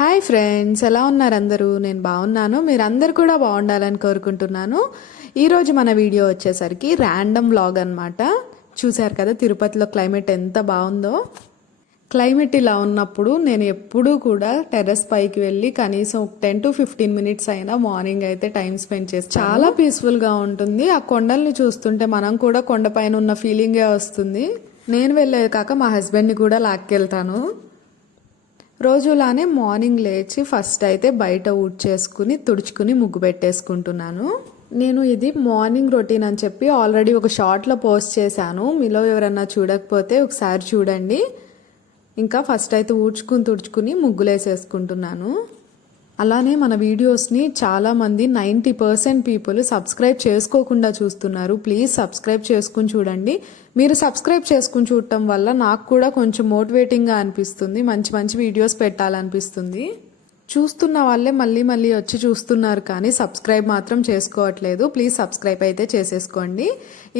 Hi friends, ఎలా ఉన్నారు అందరూ? నేను బాగున్నాను. మీరందరూ కూడా బాగుండాలని కోరుకుంటున్నాను. ఈరోజు మన వీడియో వచ్చేసరికి ర్యాండమ్ వ్లాగ్ అనమాట. చూశారు కదా తిరుపతిలో క్లైమేట్ ఎంత బాగుందో. క్లైమేట్ ఇలా ఉన్నప్పుడు నేను ఎప్పుడూ కూడా టెర్రస్ పైకి వెళ్ళి కనీసం 10 to 15 minutes అయినా మార్నింగ్ అయితే టైం స్పెండ్ చేస్తాను. చాలా పీస్ఫుల్గా ఉంటుంది. ఆ కొండల్ని చూస్తుంటే మనం కూడా కొండపైన ఉన్న ఫీలింగే వస్తుంది. నేను వెళ్ళేది కాక మా హస్బెండ్ని కూడా లాక్కెళ్తాను. రోజులానే మార్నింగ్ లేచి ఫస్ట్ అయితే బయట ఊడ్చేసుకుని తుడుచుకుని ముగ్గు పెట్టేసుకుంటున్నాను. నేను ఇది మార్నింగ్ రొటీన్ అని చెప్పి ఆల్రెడీ ఒక షార్ట్లో పోస్ట్ చేశాను. మీలో ఎవరన్నా చూడకపోతే ఒకసారి చూడండి. ఇంకా ఫస్ట్ అయితే తుడుచుకుని ముగ్గులేసేసుకుంటున్నాను. అలానే మన వీడియోస్ని చాలామంది 90% పీపుల్ సబ్స్క్రైబ్ చేసుకోకుండా చూస్తున్నారు. ప్లీజ్ సబ్స్క్రైబ్ చేసుకుని చూడండి. మీరు సబ్స్క్రైబ్ చేసుకుని చూడటం వల్ల నాకు కూడా కొంచెం మోటివేటింగ్గా అనిపిస్తుంది. మంచి మంచి వీడియోస్ పెట్టాలనిపిస్తుంది. చూస్తున్న వాళ్ళే మళ్ళీ వచ్చి చూస్తున్నారు కానీ సబ్స్క్రైబ్ మాత్రం చేసుకోవట్లేదు. ప్లీజ్ సబ్స్క్రైబ్ అయితే చేసేసుకోండి.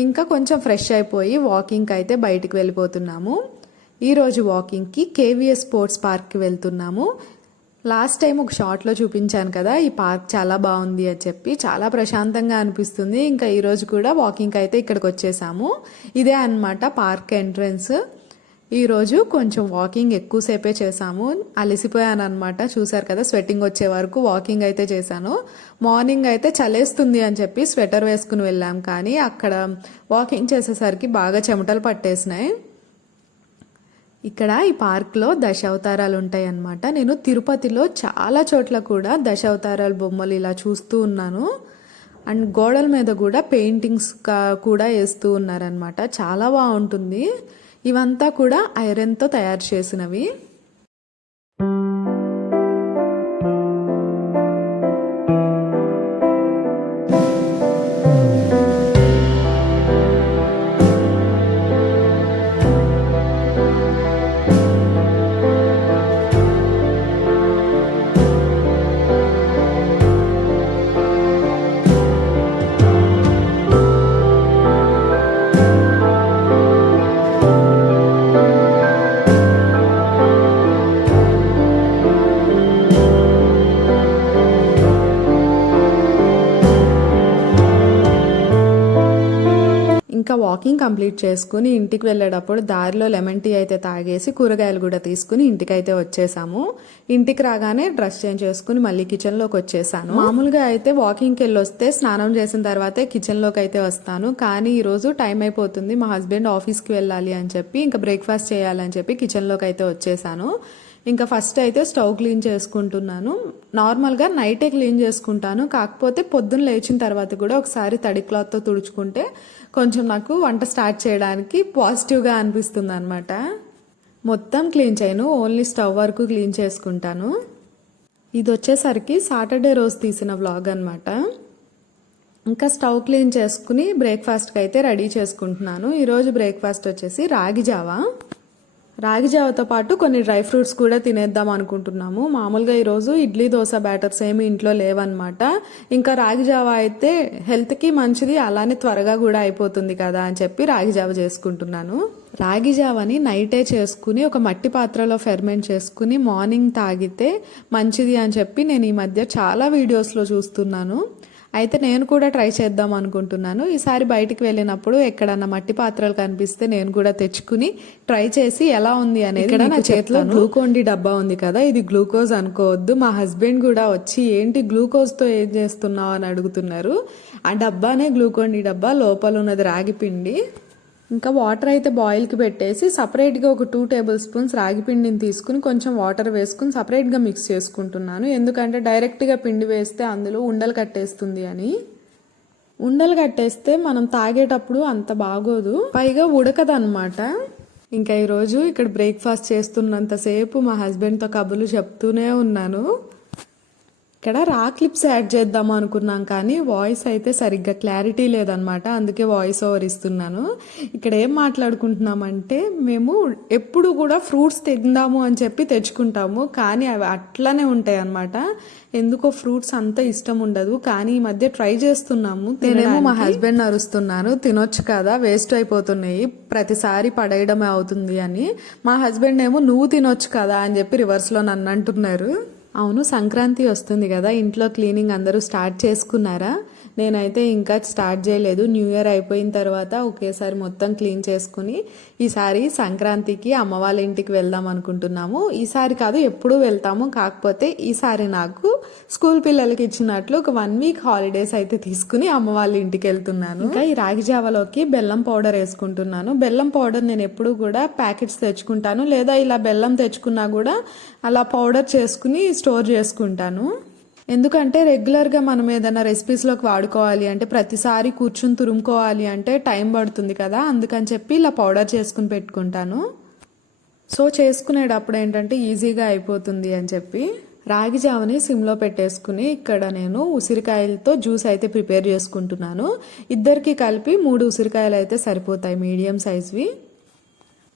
ఇంకా కొంచెం ఫ్రెష్ అయిపోయి వాకింగ్కి అయితే బయటికి వెళ్ళిపోతున్నాము. ఈరోజు వాకింగ్కి కేవీఎస్ స్పోర్ట్స్ పార్క్కి వెళ్తున్నాము. లాస్ట్ టైం ఒక షార్ట్లో చూపించాను కదా, ఈ పార్క్ చాలా బాగుంది అని చెప్పి. చాలా ప్రశాంతంగా అనిపిస్తుంది. ఇంకా ఈరోజు కూడా వాకింగ్కి అయితే ఇక్కడికి వచ్చేసాము. ఇదే అన్నమాట పార్క్ ఎంట్రన్స్. ఈరోజు కొంచెం వాకింగ్ ఎక్కువసేపే చేసాము. అలసిపోయాను అనమాట. చూసారు కదా, స్వెట్టింగ్ వచ్చే వరకు వాకింగ్ అయితే చేశాను. మార్నింగ్ అయితే చలేస్తుంది అని చెప్పి స్వెటర్ వేసుకుని వెళ్ళాం, కానీ అక్కడ వాకింగ్ చేసేసరికి బాగా చెమటలు పట్టేసినాయి. ఇక్కడ ఈ పార్క్లో దశావతారాలు ఉంటాయి అన్నమాట. నేను తిరుపతిలో చాలా చోట్ల కూడా దశావతారాల బొమ్మలు ఇలా చూస్తూ ఉన్నాను. అండ్ గోడల మీద కూడా పెయింటింగ్స్ కూడా వేస్తూ ఉన్నారనమాట. చాలా బాగుంటుంది. ఇవంతా కూడా ఐరన్తో తయారు చేసినవి. ఇంకా వాకింగ్ కంప్లీట్ చేసుకుని ఇంటికి వెళ్ళేటప్పుడు దారిలో లెమన్ టీ అయితే తాగేసి కూరగాయలు కూడా తీసుకుని ఇంటికి అయితే వచ్చేసాము. ఇంటికి రాగానే డ్రెస్ చేంజ్ చేసుకుని మళ్ళీ కిచెన్లోకి వచ్చేసాను. మామూలుగా అయితే వాకింగ్కి వెళ్ళి వస్తే స్నానం చేసిన తర్వాతే కిచెన్లోకి అయితే వస్తాను. కానీ ఈరోజు టైం అయిపోతుంది, మా హస్బెండ్ ఆఫీస్కి వెళ్ళాలి అని చెప్పి ఇంకా బ్రేక్ఫాస్ట్ చేయాలని చెప్పి కిచెన్లోకి అయితే వచ్చేసాను. ఇంకా ఫస్ట్ అయితే స్టవ్ క్లీన్ చేసుకుంటున్నాను. నార్మల్గా నైటే క్లీన్ చేసుకుంటాను, కాకపోతే పొద్దున్న లేచిన తర్వాత కూడా ఒకసారి తడి క్లాత్తో తుడుచుకుంటే కొంచెం నాకు వంట స్టార్ట్ చేయడానికి పాజిటివ్గా అనిపిస్తుంది అనమాట. మొత్తం క్లీన్ చేయను, ఓన్లీ స్టవ్ వరకు క్లీన్ చేసుకుంటాను. ఇది వచ్చేసరికి సాటర్డే రోజు తీసిన వ్లాగ్ అనమాట. ఇంకా స్టవ్ క్లీన్ చేసుకుని బ్రేక్ఫాస్ట్కి అయితే రెడీ చేసుకుంటున్నాను. ఈరోజు బ్రేక్ఫాస్ట్ వచ్చేసి రాగి జావతో పాటు కొన్ని డ్రై ఫ్రూట్స్ కూడా తినేద్దాం అనుకుంటున్నాము. మామూలుగా ఈరోజు ఇడ్లీ దోశ బ్యాటర్స్ ఏమి ఇంట్లో లేవన్నమాట. ఇంకా రాగి జావ అయితే హెల్త్కి మంచిది, అలానే త్వరగా కూడా అయిపోతుంది కదా అని చెప్పి రాగి జావ చేసుకుంటున్నాను. రాగి జావని నైటే చేసుకుని ఒక మట్టి పాత్రలో ఫెర్మెంట్ చేసుకుని మార్నింగ్ తాగితే మంచిది అని చెప్పి నేను ఈ మధ్య చాలా వీడియోస్లో చూస్తున్నాను. అయితే నేను కూడా ట్రై చేద్దాం అనుకుంటున్నాను. ఈసారి బయటికి వెళ్ళినప్పుడు ఎక్కడన్నా మట్టి పాత్రలు కనిపిస్తే నేను కూడా తెచ్చుకుని ట్రై చేసి ఎలా ఉంది అనేది. ఇక్కడ నా చేతిలో గ్లూకోన్-డి డబ్బా ఉంది కదా, ఇది గ్లూకోజ్ అనుకోవద్దు. మా హస్బెండ్ కూడా వచ్చి ఏంటి గ్లూకోజ్తో ఏం చేస్తున్నావు అని అడుగుతున్నారు. ఆ డబ్బానే గ్లూకోన్-డి డబ్బా, లోపల ఉన్నది రాగి పిండి. ఇంకా వాటర్ అయితే బాయిల్కి పెట్టేసి సపరేట్గా ఒక 2 tablespoons రాగి పిండిని తీసుకుని కొంచెం వాటర్ వేసుకుని సపరేట్గా మిక్స్ చేసుకుంటున్నాను. ఎందుకంటే డైరెక్ట్గా పిండి వేస్తే అందులో ఉండలు కట్టేస్తుంది అని. ఉండలు కట్టేస్తే మనం తాగేటప్పుడు అంత బాగోదు, పైగా ఉడకదన్నమాట. ఇంకా ఈరోజు ఇక్కడ బ్రేక్ఫాస్ట్ చేస్తున్నంతసేపు మా హస్బెండ్తో కబుర్లు చెప్తూనే ఉన్నాను. ఇక్కడ రా క్లిప్స్ యాడ్ చేద్దాం అనుకున్నాం, కానీ వాయిస్ అయితే సరిగ్గా క్లారిటీ లేదనమాట. అందుకే వాయిస్ ఓవర్ ఇస్తున్నాను. ఇక్కడ ఏం మాట్లాడుకుంటున్నామంటే, మేము ఎప్పుడు కూడా ఫ్రూట్స్ తిందాము అని చెప్పి తెచ్చుకుంటాము, కానీ అవి అట్లనే ఉంటాయి అనమాట. ఎందుకో ఫ్రూట్స్ అంత ఇష్టం ఉండదు, కానీ ఈ మధ్య ట్రై చేస్తున్నాము. నేనేమో మా హస్బెండ్ అరుస్తున్నాను, తినొచ్చు కదా, వేస్ట్ అయిపోతున్నాయి, ప్రతిసారి పడేయడమే అవుతుంది అని. మా హస్బెండ్ ఏమో నువ్వు తినొచ్చు కదా అని చెప్పి రివర్స్లో నన్ను అంటున్నారు. అవును, సంక్రాంతి వస్తుంది కదా, ఇంట్లో క్లీనింగ్ అందరూ స్టార్ట్ చేసుకున్నారా? నేనైతే ఇంకా స్టార్ట్ చేయలేదు. న్యూ ఇయర్ అయిపోయిన తర్వాత ఒకేసారి మొత్తం క్లీన్ చేసుకుని ఈసారి సంక్రాంతికి అమ్మ వాళ్ళ ఇంటికి వెళ్దాం అనుకుంటున్నాము. ఈసారి కాదు, ఎప్పుడూ వెళ్తాము. కాకపోతే ఈసారి నాకు స్కూల్ పిల్లలకి ఇచ్చినట్లు ఒక 1 వీక్ హాలిడేస్ అయితే తీసుకుని అమ్మ వాళ్ళ ఇంటికి వెళ్తున్నాను. ఇంకా ఈ రాగి జావలోకి బెల్లం పౌడర్ వేసుకుంటున్నాను. బెల్లం పౌడర్ నేను ఎప్పుడు కూడా ప్యాకెట్స్ తెచ్చుకుంటాను, లేదా ఇలా బెల్లం తెచ్చుకున్నా కూడా అలా పౌడర్ చేసుకుని స్టోర్ చేసుకుంటాను. ఎందుకంటే రెగ్యులర్గా మనం ఏదైనా రెసిపీస్లోకి వాడుకోవాలి అంటే ప్రతిసారి కూర్చుని తురుముకోవాలి అంటే టైం పడుతుంది కదా, అందుకని చెప్పి ఇలా పౌడర్ చేసుకుని పెట్టుకుంటాను. సో చేసుకునేటప్పుడు ఏంటంటే ఈజీగా అయిపోతుంది అని చెప్పి రాగి జావని సిమ్లో పెట్టేసుకుని ఇక్కడ నేను ఉసిరికాయలతో జ్యూస్ అయితే ప్రిపేర్ చేసుకుంటున్నాను. ఇద్దరికి కలిపి 3 ఉసిరికాయలు అయితే సరిపోతాయి, మీడియం సైజ్వి.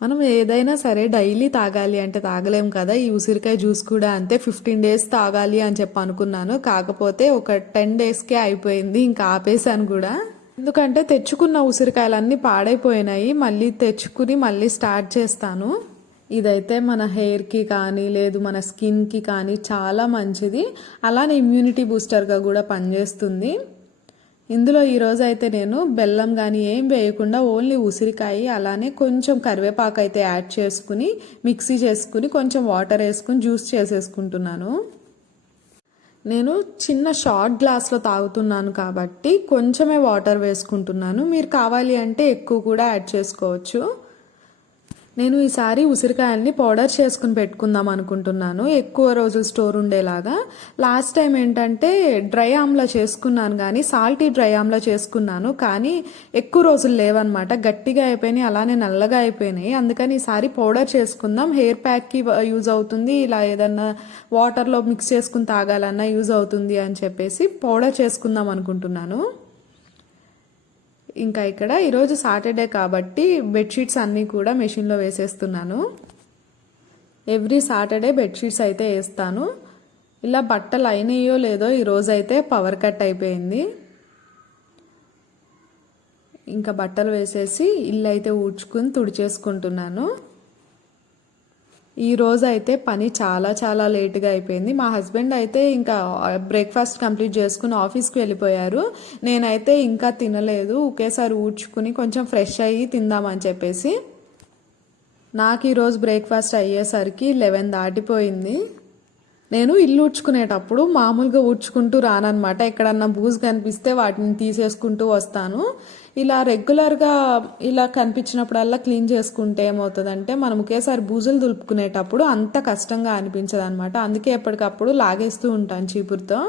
మనం ఏదైనా సరే డైలీ తాగాలి అంటే తాగలేం కదా, ఈ ఉసిరికాయ జ్యూస్ కూడా అంతే. 15 డేస్ తాగాలి అని చెప్పి అనుకున్నాను, కాకపోతే ఒక 10 డేస్కే అయిపోయింది, ఇంకా ఆపేసాను కూడా. ఎందుకంటే తెచ్చుకున్న ఉసిరికాయలన్నీ పాడైపోయినాయి, మళ్ళీ తెచ్చుకుని మళ్ళీ స్టార్ట్ చేస్తాను. ఇదైతే మన హెయిర్కి కానీ లేదు మన స్కిన్కి కానీ చాలా మంచిది, అలానే ఇమ్యూనిటీ బూస్టర్గా కూడా పనిచేస్తుంది. ఇందులో ఈరోజు అయితే నేను బెల్లం కానీ ఏం వేయకుండా ఓన్లీ ఉసిరికాయ అలానే కొంచెం కరివేపాకు అయితే యాడ్ చేసుకుని మిక్సీ చేసుకుని కొంచెం వాటర్ వేసుకుని జ్యూస్ చేసేసుకుంటున్నాను. నేను చిన్న షార్ట్ గ్లాస్లో తాగుతున్నాను కాబట్టి కొంచెమే వాటర్ వేసుకుంటున్నాను. మీరు కావాలి అంటే ఎక్కువ కూడా యాడ్ చేసుకోవచ్చు. నేను ఈసారి ఉసిరికాయల్ని పౌడర్ చేసుకుని పెట్టుకుందాం అనుకుంటున్నాను, ఎక్కువ రోజులు స్టోర్ ఉండేలాగా. లాస్ట్ టైం ఏంటంటే డ్రై ఆమ్లా చేసుకున్నాను, కానీ సాల్టీ డ్రై ఆమ్లా చేసుకున్నాను, కానీ ఎక్కువ రోజులు లేవన్నమాట, గట్టిగా అయిపోయినాయి, అలానే నల్లగా అయిపోయినాయి. అందుకని ఈసారి పౌడర్ చేసుకుందాం, హెయిర్ ప్యాక్కి యూజ్ అవుతుంది, ఇలా ఏదన్నా వాటర్లో మిక్స్ చేసుకుని తాగాలన్నా యూజ్ అవుతుంది అని చెప్పేసి పౌడర్ చేసుకుందాం అనుకుంటున్నాను. ఇంకా ఇక్కడ ఈరోజు సాటర్డే కాబట్టి బెడ్షీట్స్ అన్నీ కూడా మెషిన్లో వేసేస్తున్నాను. ఎవ్రీ సాటర్డే బెడ్షీట్స్ అయితే వేస్తాను. ఇలా బట్టలు అయినాయో లేదో ఈరోజు అయితే పవర్ కట్ అయిపోయింది. ఇంకా బట్టలు వేసేసి ఇల్లు అయితే ఊడ్చుకుని తుడిచేసుకుంటున్నాను. ఈ రోజు అయితే పని చాలా చాలా లేట్గా అయిపోయింది. మా హస్బెండ్ అయితే ఇంకా బ్రేక్ఫాస్ట్ కంప్లీట్ చేసుకుని ఆఫీస్కి వెళ్ళిపోయారు. నేనైతే ఇంకా తినలేదు, ఒకేసారి ఊడ్చుకుని కొంచెం ఫ్రెష్ అయ్యి తిందామని చెప్పేసి. నాకు ఈరోజు బ్రేక్ఫాస్ట్ అయ్యేసరికి 11 దాటిపోయింది. నేను ఇల్లు ఊడ్చుకునేటప్పుడు మామూలుగా ఊడ్చుకుంటూ రానన్నమాట, ఎక్కడన్నా బూజు కనిపిస్తే వాటిని తీసేసుకుంటూ వస్తాను. ఇలా రెగ్యులర్గా ఇలా కనిపించినప్పుడల్లా క్లీన్ చేసుకుంటే ఏమవుతుందంటే మనం ఒకేసారి బూజులు దులుపుకునేటప్పుడు అంత కష్టంగా అనిపించదు అనమాట. అందుకే ఎప్పటికప్పుడు లాగేస్తూ ఉంటాను చీపురుతో.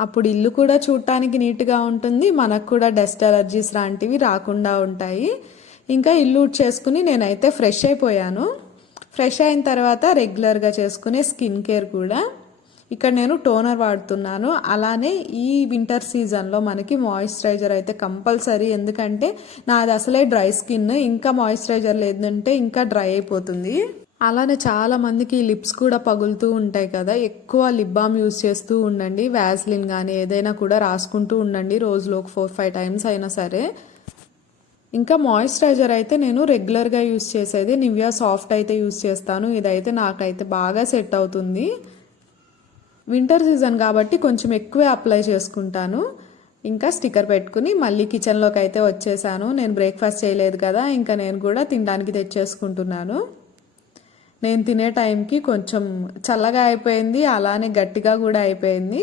అప్పుడు ఇల్లు కూడా చూడటానికి నీట్గా ఉంటుంది, మనకు కూడా డస్ట్ అలర్జీస్ లాంటివి రాకుండా ఉంటాయి. ఇంకా ఇల్లు ఊడ్చేసుకుని నేనైతే ఫ్రెష్ అయిపోయాను. ఫ్రెష్ అయిన తర్వాత రెగ్యులర్గా చేసుకునే స్కిన్ కేర్ కూడా ఇక్కడ నేను టోనర్ వాడుతున్నాను. అలానే ఈ వింటర్ సీజన్లో మనకి మాయిశ్చరైజర్ అయితే కంపల్సరీ, ఎందుకంటే నాది అసలే డ్రై స్కిన్, ఇంకా మాయిశ్చరైజర్ లేదంటే ఇంకా డ్రై అయిపోతుంది. అలానే చాలా మందికి లిప్స్ కూడా పగులుతూ ఉంటాయి కదా, ఎక్కువ లిప్ బామ్ యూజ్ చేస్తూ ఉండండి. వ్యాస్లిన్ కానీ ఏదైనా కూడా రాసుకుంటూ ఉండండి, రోజులో 4-5 టైమ్స్ అయినా సరే. ఇంకా మాయిశ్చరైజర్ అయితే నేను రెగ్యులర్గా యూజ్ చేసేది నివియా సాఫ్ట్ అయితే యూజ్ చేస్తాను. ఇదైతే నాకైతే బాగా సెట్ అవుతుంది. వింటర్ సీజన్ కాబట్టి కొంచెం ఎక్కువే అప్లై చేసుకుంటాను. ఇంకా స్టిక్కర్ పెట్టుకుని మళ్ళీ కిచెన్లోకి అయితే వచ్చేసాను. నేను బ్రేక్ఫాస్ట్ చేయలేదు కదా, ఇంకా నేను కూడా తినడానికి తెచ్చేసుకుంటున్నాను. నేను తినే టైంకి కొంచెం చల్లగా అయిపోయింది, అలానే గట్టిగా కూడా అయిపోయింది.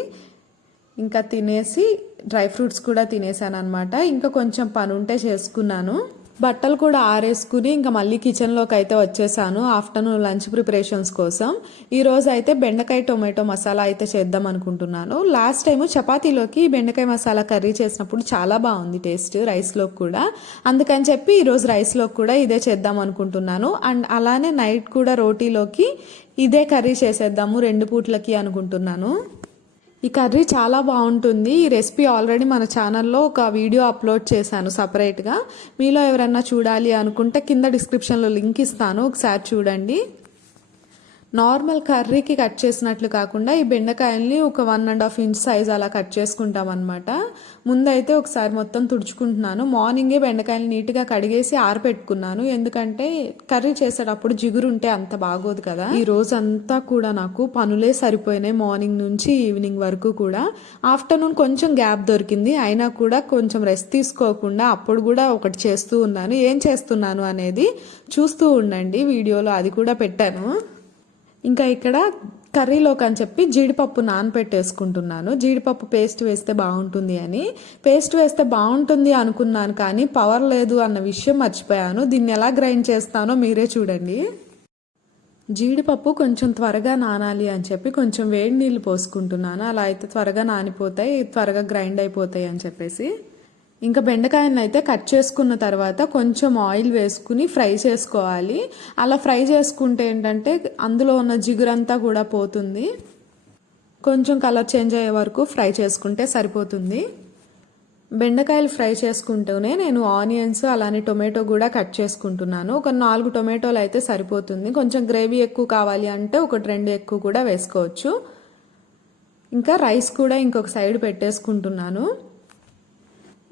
ఇంకా తినేసి డ్రై ఫ్రూట్స్ కూడా తినేసాను అనమాట. ఇంకా కొంచెం పని ఉంటే చేసుకున్నాను. బట్టలు కూడా ఆరేసుకుని ఇంకా మళ్ళీ కిచెన్లోకి అయితే వచ్చేసాను ఆఫ్టర్నూన్ లంచ్ ప్రిపరేషన్స్ కోసం. ఈరోజు అయితే బెండకాయ టొమాటో మసాలా అయితే చేద్దాం అనుకుంటున్నాను. లాస్ట్ టైం చపాతీలోకి బెండకాయ మసాలా కర్రీ చేసినప్పుడు చాలా బాగుంది టేస్ట్, రైస్లోకి కూడా. అందుకని చెప్పి ఈరోజు రైస్లోకి కూడా ఇదే చేద్దాం అనుకుంటున్నాను. అండ్ అలానే నైట్ కూడా రోటీలోకి ఇదే కర్రీ చేసేద్దాము 2 పూట్లకి అనుకుంటున్నాను. ఈ కర్రీ చాలా బాగుంటుంది. ఈ రెసిపీ ఆల్రెడీ మన ఛానల్లో ఒక వీడియో అప్లోడ్ చేశాను సపరేట్గా. మీలో ఎవరన్నా చూడాలి అనుకుంటే కింద డిస్క్రిప్షన్లో లింక్ ఇస్తాను, ఒకసారి చూడండి. నార్మల్ కర్రీకి కట్ చేసినట్లు కాకుండా ఈ బెండకాయల్ని ఒక 1.5 ఇంచ్ సైజ్ అలా కట్ చేసుకుంటాం అనమాట. ముందైతే ఒకసారి మొత్తం తుడుచుకుంటున్నాను. మార్నింగే బెండకాయలు నీట్గా కడిగేసి ఆరపెట్టుకున్నాను, ఎందుకంటే కర్రీ చేసేటప్పుడు జిగురు ఉంటే అంత బాగోదు కదా. ఈ రోజు అంతా కూడా నాకు పనులే సరిపోయినాయి, మార్నింగ్ నుంచి ఈవినింగ్ వరకు కూడా. ఆఫ్టర్నూన్ కొంచెం గ్యాప్ దొరికింది, అయినా కూడా కొంచెం రెస్ట్ తీసుకోకుండా అప్పుడు కూడా ఒకటి చేస్తూ ఉన్నాను. ఏం చేస్తున్నాను అనేది చూస్తూ ఉండండి, వీడియోలో అది కూడా పెట్టాను. ఇంకా ఇక్కడ కర్రీలోకి అని చెప్పి జీడిపప్పు నానపెట్టేసుకుంటున్నాను. జీడిపప్పు పేస్ట్ వేస్తే బాగుంటుంది అని. పేస్ట్ వేస్తే బాగుంటుంది అనుకున్నాను, కానీ పవర్ లేదు అన్న విషయం మర్చిపోయాను. దీన్ని ఎలా గ్రైండ్ చేస్తానో మీరే చూడండి. జీడిపప్పు కొంచెం త్వరగా నానాలి అని చెప్పి కొంచెం వేడి నీళ్ళు పోసుకుంటున్నాను. అలా అయితే త్వరగా నానిపోతాయి, త్వరగా గ్రైండ్ అయిపోతాయి అని చెప్పేసి. ఇంకా బెండకాయలను అయితే కట్ చేసుకున్న తర్వాత కొంచెం ఆయిల్ వేసుకుని ఫ్రై చేసుకోవాలి. అలా ఫ్రై చేసుకుంటే ఏంటంటే అందులో ఉన్న జిగురంతా కూడా పోతుంది. కొంచెం కలర్ చేంజ్ అయ్యే వరకు ఫ్రై చేసుకుంటే సరిపోతుంది. బెండకాయలు ఫ్రై చేసుకుంటూనే నేను ఆనియన్స్ అలానే టొమాటో కూడా కట్ చేసుకుంటున్నాను. ఒక 4 టొమాటోలు అయితే సరిపోతుంది. కొంచెం గ్రేవీ ఎక్కువ కావాలి అంటే 1-2 ఎక్కువ కూడా వేసుకోవచ్చు. ఇంకా రైస్ కూడా ఇంకొక సైడ్ పెట్టేసుకుంటున్నాను.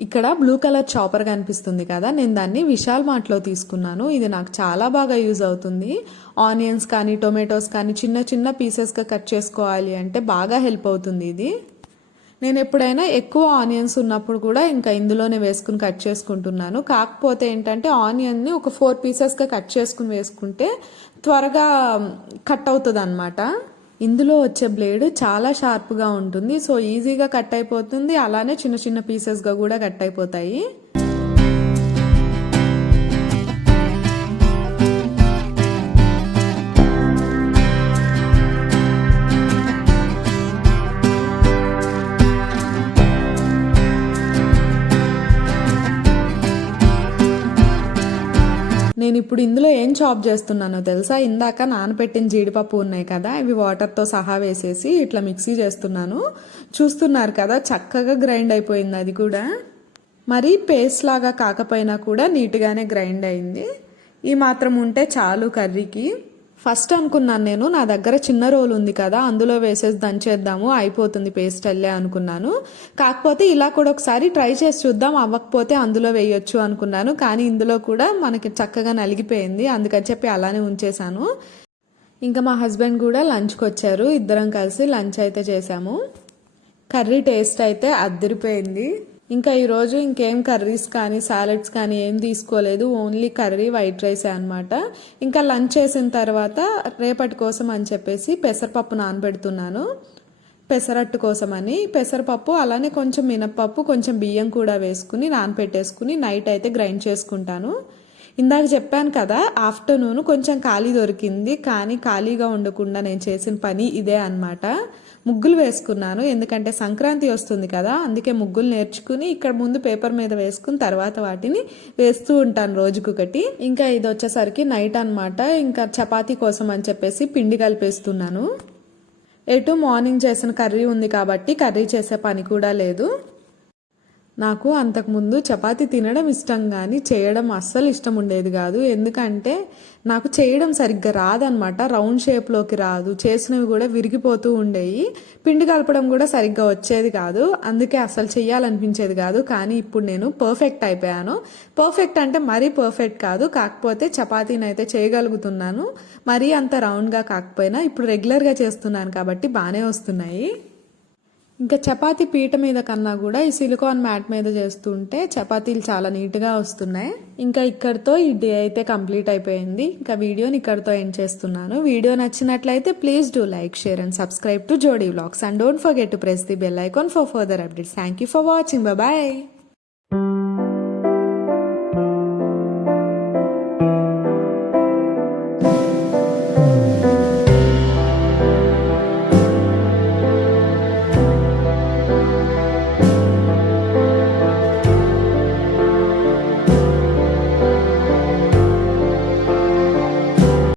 ఇక్కడ బ్లూ కలర్ చాపర్ కనిపిస్తుంది కదా, నేను దాన్ని విశాల్ మార్ట్లో తీసుకున్నాను. ఇది నాకు చాలా బాగా యూజ్ అవుతుంది. ఆనియన్స్ కానీ టొమాటోస్ కానీ చిన్న చిన్న పీసెస్గా కట్ చేసుకోవాలి అంటే బాగా హెల్ప్ అవుతుంది ఇది. నేను ఎప్పుడైనా ఎక్కువ ఆనియన్స్ ఉన్నప్పుడు కూడా ఇంకా ఇందులోనే వేసుకుని కట్ చేసుకుంటున్నాను. కాకపోతే ఏంటంటే ఆనియన్ని ఒక 4 పీసెస్గా కట్ చేసుకుని వేసుకుంటే త్వరగా కట్ అవుతుంది అన్నమాట. ఇందులో వచ్చే బ్లేడ్ చాలా షార్ప్గా ఉంటుంది, సో ఈజీగా కట్ అయిపోతుంది. అలానే చిన్న చిన్న పీసెస్గా కూడా కట్ అయిపోతాయి. నేను ఇప్పుడు ఇందులో ఏం చాప్ చేస్తున్నానో తెలుసా? ఇందాక నానబెట్టిన జీడిపప్పు ఉన్నాయి కదా, ఇవి వాటర్తో సహా వేసేసి ఇట్లా మిక్సీ చేస్తున్నాను. చూస్తున్నారు కదా, చక్కగా గ్రైండ్ అయిపోయింది. అది కూడా మరి పేస్ట్ లాగా కాకపోయినా కూడా నీట్గానే గ్రైండ్ అయింది. ఈ మాత్రం ఉంటే చాలు కర్రీకి. ఫస్ట్ అనుకున్నాను నేను, నా దగ్గర చిన్న రోల్ ఉంది కదా, అందులో వేసేసి దంచేద్దాము, అయిపోతుంది పేస్ట్ అల్లే అనుకున్నాను. కాకపోతే ఇలా కూడా ఒకసారి ట్రై చేసి చూద్దాం, అవ్వకపోతే అందులో వేయొచ్చు అనుకున్నాను. కానీ ఇందులో కూడా మనకి చక్కగా నలిగిపోయింది, అందుకని చెప్పి అలానే ఉంచేశాను. ఇంకా మా హస్బెండ్ కూడా లంచ్కి వచ్చారు, ఇద్దరం కలిసి లంచ్ అయితే చేసాము. కర్రీ టేస్ట్ అయితే అద్దరిపోయింది. ఇంకా ఈరోజు ఇంకేం కర్రీస్ కానీ సాలెడ్స్ కానీ ఏం తీసుకోలేదు, ఓన్లీ కర్రీ వైట్ రైసే అనమాట. ఇంకా లంచ్ చేసిన తర్వాత రేపటి కోసం అని చెప్పేసి పెసరపప్పు నానబెడుతున్నాను, పెసరట్టు కోసం అని. పెసరపప్పు అలానే కొంచెం మినప్పప్పు కొంచెం బియ్యం కూడా వేసుకుని నానబెట్టేసుకుని నైట్ అయితే గ్రైండ్ చేసుకుంటాను. ఇందాక చెప్పాను కదా, ఆఫ్టర్నూన్ కొంచెం ఖాళీ దొరికింది, కానీ ఖాళీగా ఉండకుండా నేను చేసిన పని ఇదే అన్నమాట. ముగ్గులు వేసుకున్నాను, ఎందుకంటే సంక్రాంతి వస్తుంది కదా, అందుకే ముగ్గులు నేర్చుకుని ఇక్కడ ముందు పేపర్ మీద వేసుకుని తర్వాత వాటిని వేస్తూ ఉంటాను రోజుకొకటి. ఇంకా ఇది వచ్చేసరికి నైట్ అన్నమాట. ఇంకా చపాతీ కోసం అని చెప్పేసి పిండి కలిపేస్తున్నాను. ఎటు మార్నింగ్ చేసిన కర్రీ ఉంది కాబట్టి కర్రీ చేసే పని కూడా లేదు. నాకు అంతకుముందు చపాతీ తినడం ఇష్టం కానీ చేయడం అస్సలు ఇష్టం ఉండేది కాదు, ఎందుకంటే నాకు చేయడం సరిగ్గా రాదనమాట. రౌండ్ షేప్లోకి రాదు, చేసినవి కూడా విరిగిపోతూ ఉండేవి, పిండి కలపడం కూడా సరిగ్గా వచ్చేది కాదు, అందుకే అసలు చెయ్యాలనిపించేది కాదు. కానీ ఇప్పుడు నేను పర్ఫెక్ట్ అయిపోయాను. పర్ఫెక్ట్ అంటే మరీ పర్ఫెక్ట్ కాదు, కాకపోతే చపాతీని అయితే చేయగలుగుతున్నాను. మరీ అంత రౌండ్గా కాకపోయినా ఇప్పుడు రెగ్యులర్గా చేస్తున్నాను కాబట్టి బాగానే వస్తున్నాయి. ఇంకా చపాతీ పీట మీద కన్నా కూడా ఈ సిలికాన్ మ్యాట్ మీద చేస్తుంటే చపాతీలు చాలా నీట్గా వస్తున్నాయి. ఇంకా ఇక్కడితో ఈ డే అయితే కంప్లీట్ అయిపోయింది. ఇంకా వీడియోని ఇక్కడితో ఎండ్ చేస్తున్నాను. వీడియో నచ్చినట్లయితే please do like, share and subscribe to Jodi vlogs and don't forget to press the bell icon for further updates. Thank you for watching. Bye.